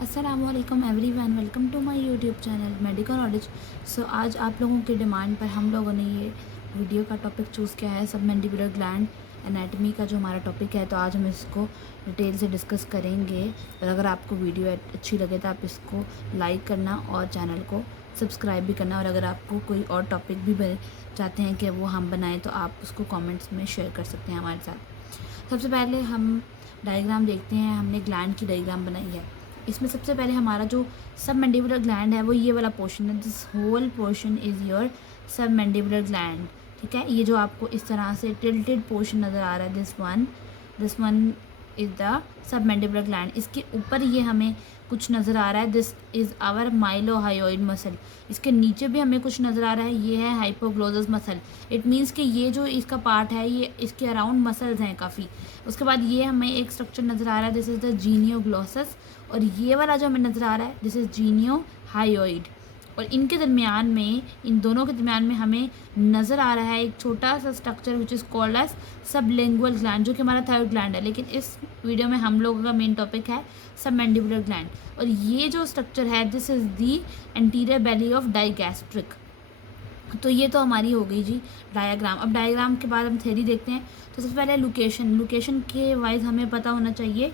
अस्सलामुअलैकुम everyone, welcome to my YouTube channel medical knowledge. So आज आप लोगों की डिमांड पर हम लोगों ने ये वीडियो का टॉपिक चूज़ किया है, सबमैंडिबुलर ग्लैंड एनाटमी का जो हमारा टॉपिक है। तो आज हम इसको डिटेल से डिस्कस करेंगे। और अगर आपको वीडियो अच्छी लगे तो आप इसको लाइक करना और चैनल को सब्सक्राइब भी करना। और अगर आपको कोई और टॉपिक भी चाहते हैं कि वो हम बनाएं तो आप उसको कमेंट्स में शेयर कर सकते हैं हमारे साथ। सबसे पहले हम डायग्राम देखते हैं। हमने ग्लैंड की डायग्राम बनाई है। इसमें सबसे पहले हमारा जो सबमैंडिबुलर ग्लैंड है वो ये वाला पोर्शन है। This whole portion is your submandibular gland. ठीक है, ये जो आपको इस तरह से टिल्टेड पोर्शन नज़र आ रहा है, this one is the submandibular gland. इसके ऊपर ये हमें कुछ नज़र आ रहा है, दिस इज़ आवर माइलोहायोइड मसल। इसके नीचे भी हमें कुछ नज़र आ रहा है, ये है हाइपोग्लोसस मसल। इट मीन्स कि ये जो इसका पार्ट है ये इसके अराउंड मसल्स हैं काफ़ी। उसके बाद ये हमें एक स्ट्रक्चर नज़र आ रहा है, दिस इज़ द जीनियोग्लोसस। और ये वाला जो हमें नज़र आ रहा है दिस इज़ जीनियोहायोइड। और इनके दरमियान में, इन दोनों के दरमियान में हमें नज़र आ रहा है एक छोटा सा structure which is called as sublingual gland, जो कि हमारा थायराइड ग्लैंड है। लेकिन इस वीडियो में हम लोगों का मेन टॉपिक है सबमैंडिबुलर ग्लैंड। और ये जो स्ट्रक्चर है this is the anterior belly of digastric. तो ये तो हमारी हो गई जी डायग्राम। अब डायग्राम के बाद हम थ्योरी देखते हैं। तो सबसे पहले लोकेशन के वाइज हमें पता होना चाहिए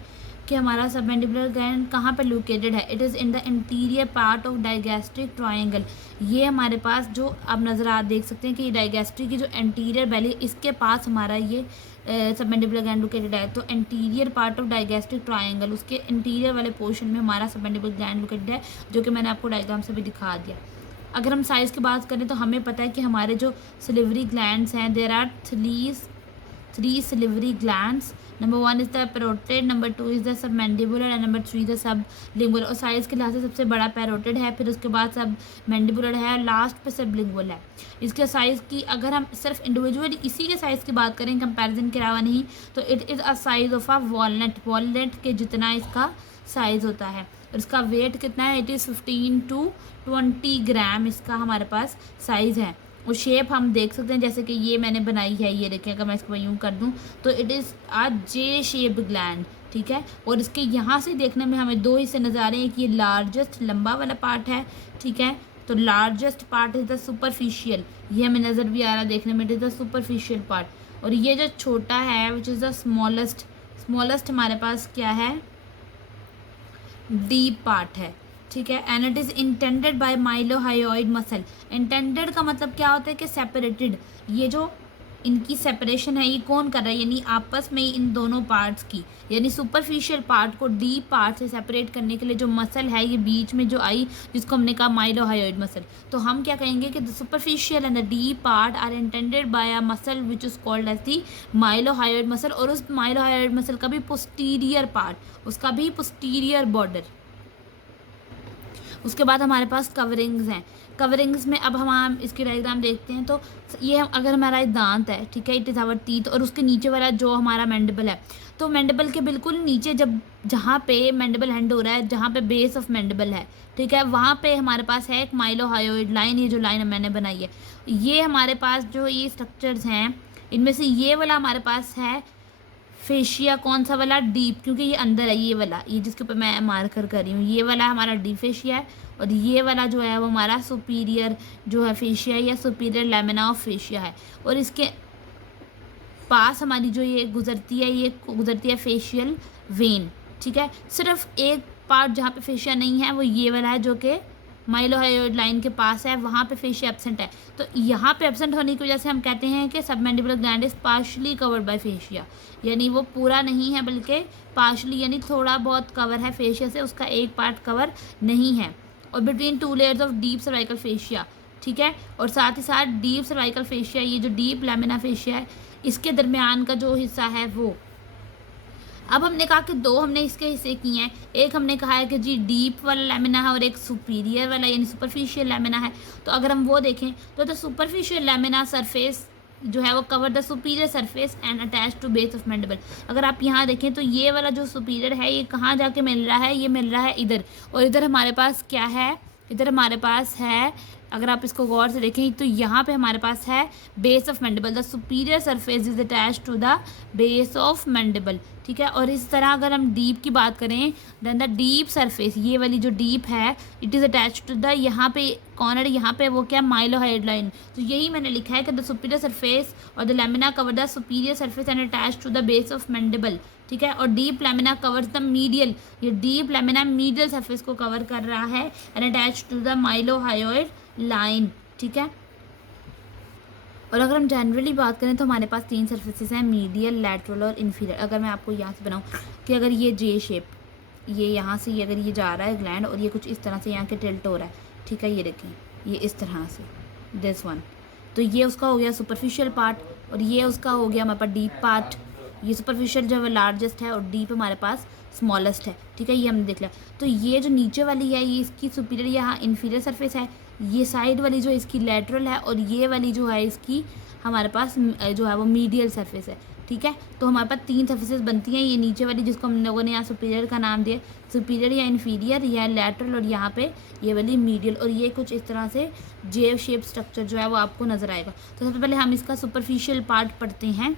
कि हमारा सबमैंडिबुलर ग्लैंड कहाँ पर लोकेटेड है। It is in the interior part of digastric triangle. ये हमारे पास जो आप नज़र आ देख सकते हैं कि डाइगैस्ट्रिक की जो एंटीरियर बेली, इसके पास हमारा ये सबमैंडिबुलर ग्लैंड लोकेटेड है। तो interior part of digastric triangle, उसके इंटीरियर वाले पोर्शन में हमारा सबमैंडिबुलर ग्लैंड लोकेटेड है, जो कि मैंने आपको डायग्राम से भी दिखा दिया। अगर हम साइज़ की बात करें तो हमें पता है कि हमारे जो सिलिवरी ग्लैंड्स हैं, there are three salivary glands. Number 1 is the parotid, number 2 is the submandibular and number 3 the sublingual. और साइज़ के लिहाज से सबसे बड़ा पैरोटिड है, फिर उसके बाद सबमैंडिबुलर है और लास्ट पे सबलिंगुअल है। इसके साइज़ की अगर हम सिर्फ इंडिविजुअली इसी के साइज़ की बात करें कंपैरिजन के अलावा नहीं, तो it is a size of a walnut के जितना इसका साइज़ होता है। और इसका वेट कितना है, इट इज़ 15 to 20 ग्राम इसका हमारे पास साइज़ है। और शेप हम देख सकते हैं, जैसे कि ये मैंने बनाई है, ये देखें अगर मैं इसको यूँ कर दूँ तो it is a J shape gland. ठीक है, और इसके यहाँ से देखने में हमें दो हिस्से नज़र आ रहे हैं कि ये लार्जेस्ट लंबा वाला पार्ट है। ठीक है, तो largest part is the superficial, ये हमें नज़र भी आ रहा है देखने में, it is the superficial part. और ये जो छोटा है विच इज़ द स्मॉलेस्ट हमारे पास क्या है, डीप पार्ट है। ठीक है, and it is intended by mylohyoid muscle. Intended का मतलब क्या होता है कि सेपरेटेड। ये जो इनकी सेपरेशन है ये कौन कर रहा है, यानी आपस में इन दोनों पार्ट्स की, यानी सुपरफिशियल पार्ट को डीप पार्ट से सेपरेट करने के लिए जो मसल है ये बीच में जो आई, जिसको हमने कहा माइलोहायोइड मसल। तो हम क्या कहेंगे कि the superficial and the deep part are intended by a muscle which is called as the mylohyoid muscle. और उस माइलोहायोइड मसल का भी पोस्टीरियर पार्ट, उसका भी पोस्टीरियर बॉर्डर। उसके बाद हमारे पास कवरिंग्स हैं। कवरिंग्स में अब हम इसकी डायग्राम देखते हैं। तो ये अगर हमारा दांत है, ठीक है, इट इज़ आवर टीथ, और उसके नीचे वाला जो हमारा मैंडिबल है, तो मैंडिबल के बिल्कुल नीचे जहाँ पे मैंडिबल एंड हो रहा है, जहाँ पे बेस ऑफ मैंडिबल है, ठीक है, वहाँ पे हमारे पास है एक माइलोहायोइड लाइन। ये जो लाइन मैंने बनाई है, ये हमारे पास जो ये स्ट्रक्चर्स हैं इनमें से ये वाला हमारे पास है फेशिया। कौन सा वाला, डीप, क्योंकि ये अंदर है, ये वाला, ये जिसके ऊपर मैं मार्कर कर रही हूँ, ये वाला हमारा डीप फेशिया है। और ये वाला जो है वो हमारा सुपीरियर जो है फेशिया या सुपीरियर लेमिना ऑफ फेशिया है। और इसके पास हमारी जो ये गुजरती है फेशियल वेन। ठीक है, सिर्फ एक पार्ट जहाँ पे फेशिया नहीं है वो ये वाला है, जो कि माइलोहायोइड लाइन के पास है, वहाँ पे फेशिया एब्सेंट है। तो यहाँ पे एब्सेंट होने की वजह से हम कहते हैं कि submandibular gland is partially covered by fascia, यानी वो पूरा नहीं है बल्कि पार्शली, यानी थोड़ा बहुत कवर है फेशिया से, उसका एक पार्ट कवर नहीं है। और between 2 layers of deep cervical fascia. ठीक है, और साथ ही साथ डीप सर्वाइकल फेशिया, ये जो डीप लैमिना फेशिया है, इसके दरमियान का जो हिस्सा है वो, अब हमने कहा कि दो हमने इसके हिस्से किए हैं। एक हमने कहा है कि जी डीप वाला लेमिना है और एक सुपीरियर वाला यानी सुपरफिशियल लेमिना है। तो अगर हम वो देखें तो द सुपरफिशियल लेमिना सरफेस जो है वो cover the superior surface and attach to base of mandible. अगर आप यहाँ देखें तो ये वाला जो सुपीरियर है ये कहाँ जाके मिल रहा है, ये मिल रहा है इधर। और इधर हमारे पास क्या है, इधर हमारे पास है अगर आप इसको गौर से देखें तो यहाँ पे हमारे पास है base of mandible, the superior surface is attach to the base of mandible, ठीक है। और इस तरह अगर हम डीप की बात करें, देन द डीप सरफेस, ये वाली जो डीप है, it is attach to the, यहाँ पे कॉर्नर, यहाँ पे वो क्या, माइलोहाइड लाइन। तो यही मैंने लिखा है कि द सुपीरियर सरफेस और the lamina cover the superior surface and attach to the base of mandible, ठीक है। और deep lamina covers the medial, ये डीप लैमिना मीडियल सरफेस को कवर कर रहा है and attach to the mylohyoid line, ठीक है। और अगर हम जनरली बात करें तो हमारे पास 3 सरफेसेस हैं, मीडियल, लैटरल और इन्फीरियर। अगर मैं आपको यहाँ से बनाऊँ कि अगर ये जे शेप, ये यहाँ से अगर ये जा रहा है ग्लैंड और ये कुछ इस तरह से यहाँ के टिल्ट हो रहा है, ठीक है, ये देखें, ये इस तरह से, दिस वन, तो ये उसका हो गया सुपरफिशियल पार्ट और ये उसका हो गया हमारे पास डीप पार्ट। ये सुपरफिशियल जो है लार्जेस्ट है और डीप हमारे पास स्मॉलेस्ट है, ठीक है, ये हमने देख लिया। तो ये जो नीचे वाली है ये इसकी सुपीरियर, यहाँ इन्फीरियर सरफेस है, ये साइड वाली जो इसकी लैटरल है और ये वाली जो है इसकी हमारे पास जो है वो मीडियल सरफेस है, ठीक है। तो हमारे पास 3 सरफेसेस बनती हैं, ये नीचे वाली जिसको हम लोगों ने यहाँ सुपीरियर का नाम दिया, सुपीरियर या इन्फीरियर या लैटरल, और यहाँ पे ये वाली मीडियल, और ये कुछ इस तरह से जे शेप स्ट्रक्चर जो है वो आपको नज़र आएगा। तो सबसे पहले हम इसका सुपरफिशियल पार्ट पढ़ते हैं।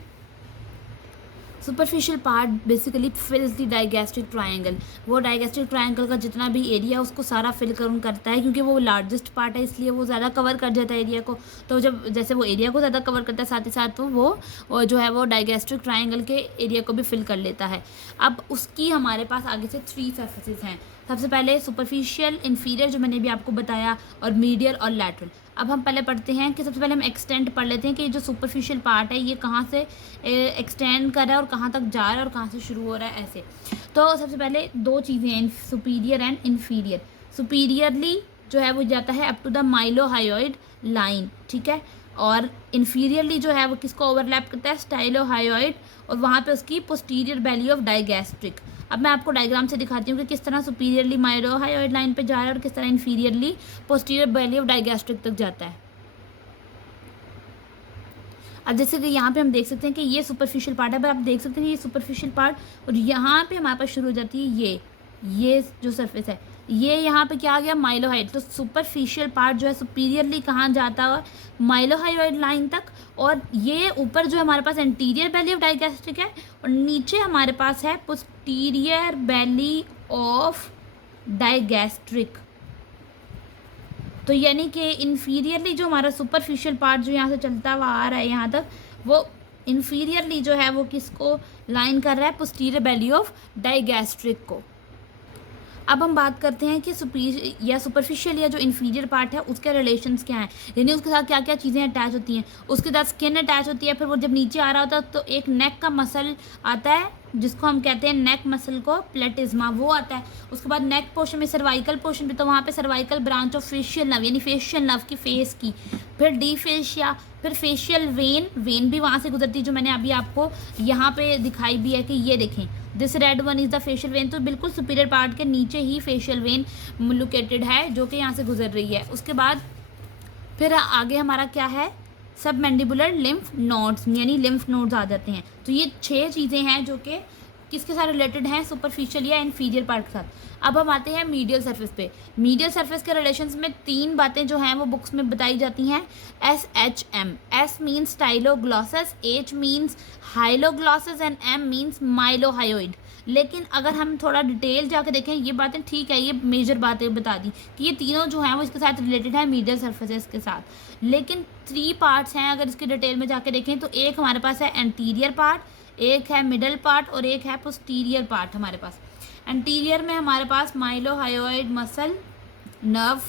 Superficial part basically फिल्स the digastric triangle, वो डाइगैस्ट्रिक ट्रायंगल का जितना भी एरिया उसको सारा फिल करता है, क्योंकि वो लार्जेस्ट पार्ट है इसलिए वो ज़्यादा कवर कर जाता है एरिया को। तो जब जैसे वो एरिया को ज़्यादा कवर करता है साथ ही साथ तो वो जो है वो डाइगैस्ट्रिक ट्रायंगल के एरिया को भी फिल कर लेता है। अब उसकी हमारे पास आगे से 3 सरफेसेस हैं। सबसे पहले सुपरफिशियल, इन्फीरियर जो मैंने भी आपको बताया, और मीडियल और लैटरल। अब हम पहले पढ़ते हैं कि सबसे पहले हम एक्सटेंड पढ़ लेते हैं कि जो सुपरफिशियल पार्ट है ये कहाँ से एक्सटेंड कर रहा है और कहाँ तक जा रहा है और कहाँ से शुरू हो रहा है, ऐसे। तो सबसे पहले 2 चीज़ें हैं, सुपीरियर एंड इन्फीरियर। सुपीरियरली जो है वो जाता है up to the mylohyoid line, ठीक है, और इन्फीरियरली जो है वो किसको ओवरलैप करता है, स्टाइलोहायोइड, और वहाँ पे उसकी पोस्टीरियर वैल्यू ऑफ डाइगैस्ट्रिक। अब मैं आपको डायग्राम से दिखाती हूँ कि किस तरह सुपीरियरली माइलोहायोइड लाइन पे जा रहा है और किस तरह inferiorly posterior value of digastric तक जाता है। अब जैसे कि यहाँ पे हम देख सकते हैं कि ये सुपरफिशियल पार्ट है, पर आप देख सकते हैं ये सुपरफिशियल पार्ट और यहाँ पे हमारे पास शुरू हो जाती है ये जो सरफेस है, ये यहाँ पे क्या आ गया, माइलोहाइड। तो सुपरफिशियल पार्ट जो है सुपीरियरली कहाँ जाता है, माइलोहायोइड लाइन तक, और ये ऊपर जो हमारे पास एंटीरियर बैली ऑफ डाइगैस्ट्रिक है और नीचे हमारे पास है पोस्टीरियर बैली ऑफ डाइगैस्ट्रिक। तो यानी कि इन्फीरियरली जो हमारा सुपरफिशियल पार्ट जो यहाँ से चलता हुआ आ रहा है यहाँ तक, वो इन्फीरियरली जो है वो किसको लाइन कर रहा है, पोस्टीरियर बैली ऑफ डाइगैस्ट्रिक को। अब हम बात करते हैं कि सुपरफिशियल या जो इन्फीरियर पार्ट है उसके रिलेशंस क्या हैं, यानी उसके साथ क्या क्या चीज़ें अटैच होती हैं। उसके साथ स्किन अटैच होती है, फिर वो जब नीचे आ रहा होता है तो एक नेक का मसल आता है जिसको हम कहते हैं नेक मसल को प्लेटिज्मा, वो आता है। उसके बाद नेक पोर्शन में सर्वाइकल पोर्शन पे, तो वहाँ पे cervical branch of facial nerve यानी फेशियल नर्व की फेस की, फिर डी फेशिया, फिर फेशियल वेन भी वहाँ से गुजरती है जो मैंने अभी आपको यहाँ पे दिखाई भी है कि ये देखें, this red one is the facial vein. तो बिल्कुल सुपीरियर पार्ट के नीचे ही फेशियल वेन लोकेटेड है जो कि यहाँ से गुजर रही है। उसके बाद फिर आगे हमारा क्या है, सब मैंडिबुलर लिम्फ नोड्स यानी लिम्फ नोड्स आ जाते हैं। तो ये 6 चीज़ें हैं जो कि किसके साथ रिलेटेड हैं, सुपरफिशियल या इन्फीरियर पार्ट के साथ। अब हम आते हैं मीडियल सरफेस पे। मीडियल सरफेस के रिलेशंस में 3 बातें जो हैं वो बुक्स में बताई जाती हैं, SHM। S means styloglossus, H means hyoglossus and M means mylohyoid. लेकिन अगर हम थोड़ा डिटेल जाके देखें, ये बातें ठीक है, ये मेजर बातें बता दी कि ये तीनों जो हैं वो इसके साथ रिलेटेड है मीडियल सरफेसेस के साथ। लेकिन 3 पार्ट्स हैं अगर इसके डिटेल में जाके देखें तो एक हमारे पास है एंटीरियर पार्ट, एक है मिडल पार्ट और एक है पोस्टीरियर पार्ट। हमारे पास एंटीरियर में हमारे पास माइलोहायोइड मसल, नर्व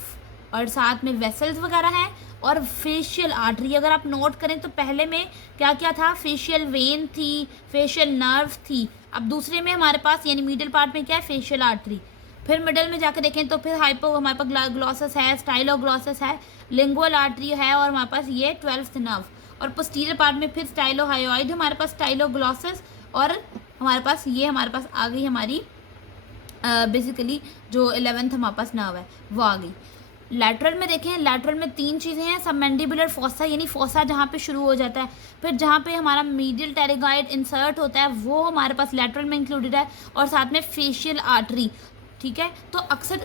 और साथ में वेसल्स वगैरह हैं, और फेशियल आर्टरी। अगर आप नोट करें तो पहले में क्या क्या था, फेशियल वेन थी, फेशियल नर्व थी। अब दूसरे में हमारे पास यानी मिडिल पार्ट में क्या है, फेशियल आर्टरी। फिर मिडल में जाकर देखें तो फिर हमारे पास ग्लॉसस है, स्टाइलोग्लॉसस है, लिंगुअल आर्टरी है, और हमारे पास ये 12th नर्व। और पोस्टीरियर पार्ट में फिर स्टाइलोहायोइड, हमारे पास स्टाइलोग्लॉसस, और हमारे पास ये हमारे पास आ गई हमारी बेसिकली जो 11th हमारे पास नर्व है वो आ गई। लैटरल में देखें, लैटरल में 3 चीज़ें हैं, सब मैंडिबुलर फोसा यानी फोसा जहाँ पे शुरू हो जाता है, फिर जहाँ पे हमारा मीडियल टेरिगॉइड इंसर्ट होता है वो हमारे पास लैटरल में इंक्लूडेड है, और साथ में फेशियल आर्टरी। ठीक है। तो अक्सर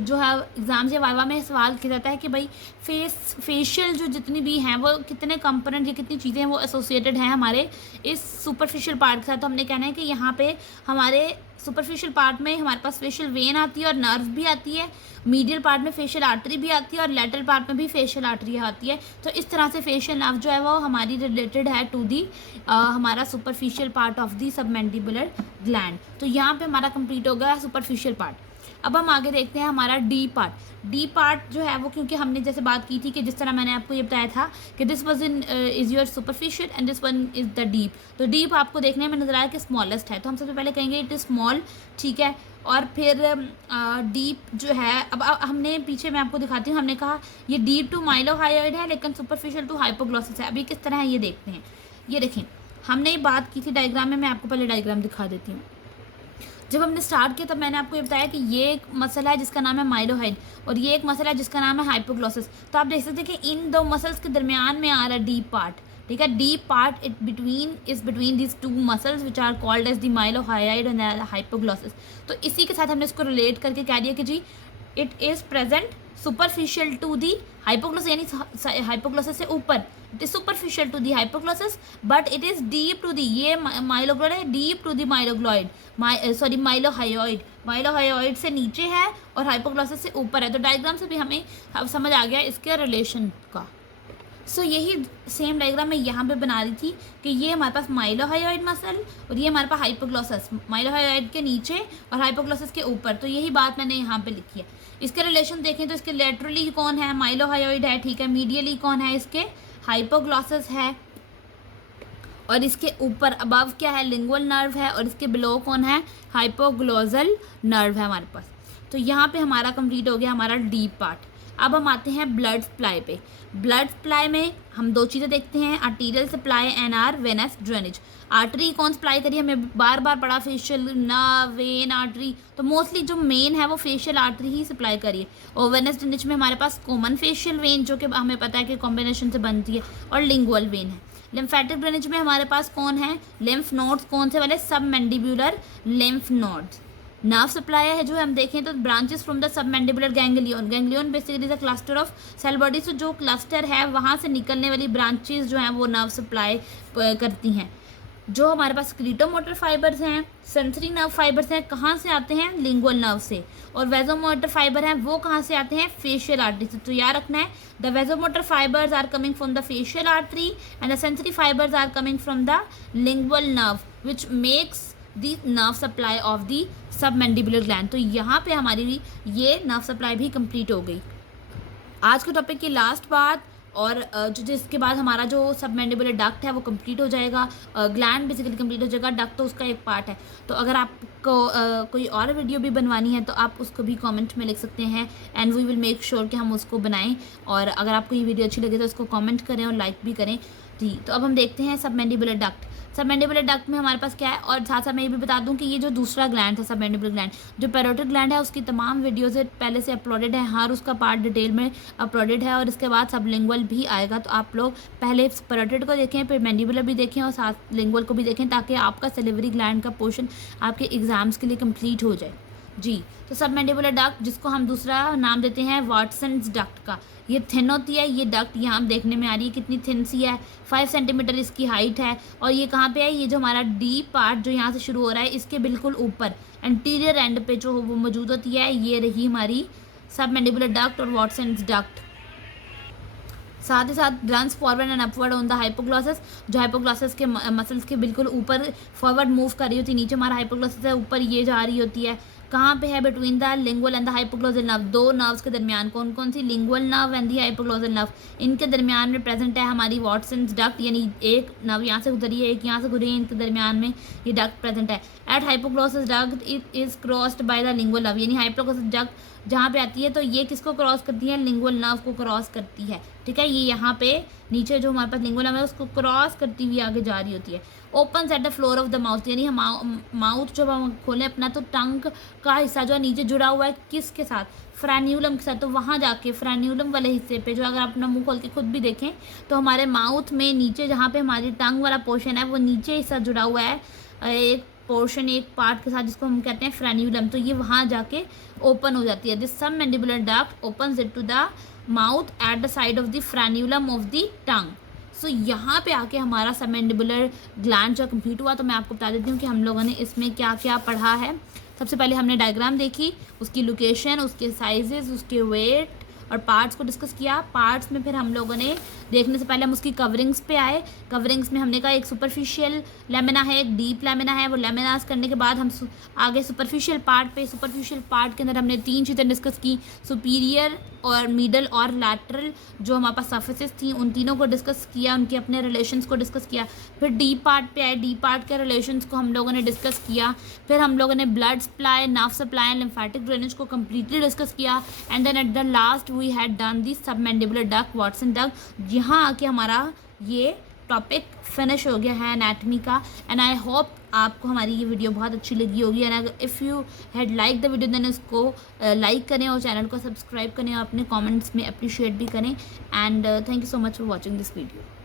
जो है एग्ज़ाम्स या वाइवा में सवाल किया जाता है कि भाई फेशियल जो जितनी भी हैं वो कितने कंपोनेंट या कितनी चीज़ें हैं वो एसोसिएटेड हैं हमारे इस सुपरफिशियल पार्ट के साथ। तो हमने कहना है कि यहाँ पे हमारे सुपरफिशियल पार्ट में हमारे पास फेशियल वेन आती है और नर्व भी आती है, मीडियल पार्ट में फेशियल आर्टरी भी आती है और लेटरल पार्ट में भी फेशियल आर्टरी आती है। तो इस तरह से फेशियल नर्व जो है वो हमारी रिलेटेड है टू दी हमारा superficial part of the submandibular gland. तो यहाँ पे हमारा कंप्लीट हो गया सुपरफिशियल पार्ट। अब हम आगे देखते हैं हमारा डी पार्ट। डी पार्ट जो है वो, क्योंकि हमने जैसे बात की थी कि जिस तरह मैंने आपको ये बताया था कि this was in is your superficial and this one is the deep. तो डीप आपको देखने में नजर आया कि स्मॉलेस्ट है, तो हम सबसे पहले कहेंगे इट इज़ स्मॉल, ठीक है। और फिर डीप जो है, अब हमने पीछे मैं आपको दिखाती हूँ, हमने कहा ये डीप टू माइलोहायोइड है लेकिन सुपरफिशियल टू हाइपोग्लॉसिस है। अभी किस तरह है ये देखते हैं। ये देखें, हमने ये बात की थी डायग्राम में, मैं आपको पहले डायग्राम दिखा देती हूँ। जब हमने स्टार्ट किया तब मैंने आपको ये बताया कि ये एक मसल है जिसका नाम है माइलोहाइड और ये एक मसल है जिसका नाम है हाइपोग्लॉसिस। तो आप देख सकते हैं कि इन दो मसल्स के दरमियान में आ रहा है डीप पार्ट, ठीक है। Deep part it between this two muscles which are called as the mylohyoid and hypoglossus. तो इसी के साथ हमने इसको रिलेट करके कह दिया कि जी it is present superficial to the hypoglossus, यानी हाइपोग्लॉसिस से ऊपर। It is superficial to the hypoglossus but it is deep to the, ये माइलोग्लॉइड है, डीप टू दी माइलोग्लॉइड, माइलोहायोइड। माइलोहायोइड से नीचे है और हाइपोग्लॉसिस से ऊपर है। तो डायग्राम से भी हमें समझ आ गया इसके रिलेशन का। सो यही सेम डायग्राम मैं यहाँ पे बना रही थी कि ये हमारे पास माइलोहायोइड मसल और ये हमारे पास हाइपोग्लॉसिस, माइलोहायोइड के नीचे और हाइपोग्लॉसिस के ऊपर। तो यही बात मैंने यहाँ पे लिखी है। इसके रिलेशन देखें तो इसके लेटरली कौन है, माइलोहायोइड है, ठीक है। मीडियली कौन है, इसके हाइपोग्लॉसिस है और इसके ऊपर अबव क्या है, लिंगुअल नर्व है और इसके बिलो कौन है, हाइपोग्लोजल नर्व है हमारे पास। तो यहाँ पे हमारा कंप्लीट हो गया हमारा डीप पार्ट। अब हम आते हैं ब्लड सप्लाई पे। ब्लड सप्लाई में हम दो चीज़ें देखते हैं, arterial supply and or venous drainage. Artery कौन सप्लाई करिए, हमें बार बार पड़ा फेशियल नर्व, वेन, आर्टरी, तो मोस्टली जो मेन है वो फेशियल आर्टरी ही सप्लाई करिए। और वेनस ड्रेनेज में हमारे पास कॉमन फेशियल वेन जो कि हमें पता है कि कॉम्बिनेशन से बनती है और लिंगुअल वेन है। लिम्फेटिक ड्रेनेज में हमारे पास कौन है, लिम्फ नोड्स, कौन से वाले, submandibular lymph nodes. Nerve supply है जो हम देखें तो branches from the submandibular ganglion. Ganglion basically is a cluster of cell body, से जो क्लस्टर है वहाँ से निकलने वाली ब्रांचेस जो हैं वो नर्व सप्लाई करती हैं। जो हमारे पास स्क्लीटोमोटर फाइबर्स हैं, सेंसरी नर्व फाइबर्स हैं, कहाँ से आते हैं, लिंगुअल नर्व से। और वेजोमोटर फाइबर हैं वो कहाँ से आते हैं, फेशियल आर्टरी से। तो याद रखना है, the vasomotor fibres are coming from the facial artery and the sensory fibres are coming from the lingual nerve which makes the nerve supply of the submandibular gland. तो यहाँ पे हमारी ये नर्व सप्लाई भी कंप्लीट हो गई। आज के टॉपिक की लास्ट बात, और जो जिसके बाद हमारा जो सबमेंडिबुलर डक्ट है वो कंप्लीट हो जाएगा। ग्लैंड बेसिकली कंप्लीट हो जाएगा, डक्ट तो उसका एक पार्ट है। तो अगर आपको कोई और वीडियो भी बनवानी है तो आप उसको भी कमेंट में लिख सकते हैं and we will make sure कि हम उसको बनाएं। और अगर आपको ये वीडियो अच्छी लगे तो उसको कमेंट करें और लाइक भी करें जी। तो अब हम देखते हैं सबमेंडिबुलर डक्ट। सबमेंडिबुलर डक्ट में हमारे पास क्या है, और साथ साथ मैं ये भी बता दूं कि ये जो दूसरा ग्लैंड है सबमेंडिबुलर ग्लैंड, जो पैरोटिड ग्लैंड है उसकी तमाम वीडियोज़ पहले से अपलोडेड है, हर उसका पार्ट डिटेल में अपलोडेड है। और इसके बाद सबलिंगुअल भी आएगा, तो आप लोग पहले पैरोटिड को देखें, फिर मैंडिबुलर भी देखें और साथ लिंगुअल को भी देखें, ताकि आपका सैलिवरी ग्लैंड का पोर्शन आपके एग्जाम्स के लिए कंप्लीट हो जाए जी। तो सबमेंडिबुलर डक्ट, जिसको हम दूसरा नाम देते हैं वाटसन्स डक्ट का, ये थिन होती है। ये डक्ट यहाँ देखने में आ रही है कितनी थिन सी है, 5 सेंटीमीटर इसकी हाइट है। और ये कहाँ पे है, ये जो हमारा डीप पार्ट जो यहाँ से शुरू हो रहा है इसके बिल्कुल ऊपर एंटीरियर एंड पे जो वो मौजूद होती है, ये रही हमारी सबमेंडिबुलर डक्ट और वाटसन्स डक्ट। साथ ही साथ runs forward and upward on the hypoglossus, जो हाइपोग्लॉसिस के मसल्स के बिल्कुल ऊपर फॉरवर्ड मूव कर रही होती है। नीचे हमारा हाइपोग्लॉसिस है, ऊपर ये जा रही होती है। कहाँ पे है, between the lingual and the hypoglossal nerve. दो नर्व्स के दरमियान, कौन कौन सी, lingual nerve and the hypoglossal nerve, इनके दरमियान में प्रेजेंट है हमारी वाटसन्स डक्ट। यानी एक नर्व यहाँ से गुजरी है, एक यहाँ से गुजरी है, इनके दरमियान में ये डक्ट प्रेजेंट है। At hypoglossus duct it is crossed by the lingual nerve, यानी हाइपोग्लॉसिस डक्ट जहाँ पे आती है तो ये किसको क्रॉस करती है, लिंगुअल नर्व को क्रॉस करती है, ठीक है। ये यहाँ पे नीचे जो हमारे पास लिंगुअल नर्व है उसको क्रॉस करती हुई आगे जा रही होती है। Open at the floor of the mouth, यानी हम माउथ जब हम खोलें अपना तो टंग का हिस्सा जो है नीचे जुड़ा हुआ है किसके साथ, फ्रेन्यूलम के साथ। तो वहाँ जाके फ्रेन्यूलम वाले हिस्से पे, जो अगर आप अपना मुंह खोल के खुद भी देखें तो हमारे माउथ में नीचे जहाँ पे हमारी टंग वाला पोर्शन है वो नीचे हिस्सा जुड़ा हुआ है एक पोर्शन एक पार्ट के साथ जिसको हम कहते हैं फ्रेन्यूलम, तो ये वहाँ जाके ओपन हो जाती है। This submandibular duct opens it to the mouth at the side of the frenulum of the tongue. So यहाँ पे आके हमारा सब मैंडिबुलर ग्लैंड जो कंप्लीट हुआ। तो मैं आपको बता देती हूँ कि हम लोगों ने इसमें क्या क्या पढ़ा है। सबसे पहले हमने डायग्राम देखी, उसकी लोकेशन, उसके साइजेस, उसके वेट और पार्ट्स को डिस्कस किया। पार्ट्स में फिर हम लोगों ने देखने से पहले हम उसकी कवरिंग्स पे आए। कवरिंग्स में हमने कहा एक सुपरफिशियल लेमिना है, एक डीप लेमिना है। वो लेमिनास करने के बाद हम आगे सुपरफिशियल पार्ट पे, सुपरफिशियल पार्ट के अंदर हमने 3 चीज़ें डिस्कस की, सुपीरियर और मिडल और लैटरल जो हमारे पास सर्फेसेस थी उन तीनों को डिस्कस किया, उनके अपने रिलेशंस को डिस्कस किया। फिर डीप पार्ट पे आए, डीप पार्ट के रिलेशंस को हम लोगों ने डिस्कस किया। फिर हम लोगों ने blood supply, nerve supply and lymphatic drainage को कम्प्लीटली डिस्कस किया। And then at the last we had done the submandibular duct, Watson duct. यहाँ आके हमारा ये टॉपिक फिनिश हो गया है एनाटमी का। एंड आई होप आपको हमारी ये वीडियो बहुत अच्छी लगी होगी। एंड अगर if you had like the video then इसको लाइक करें और चैनल को सब्सक्राइब करें और अपने कमेंट्स में अप्रिशिएट भी करें। And thank you so much for watching this video.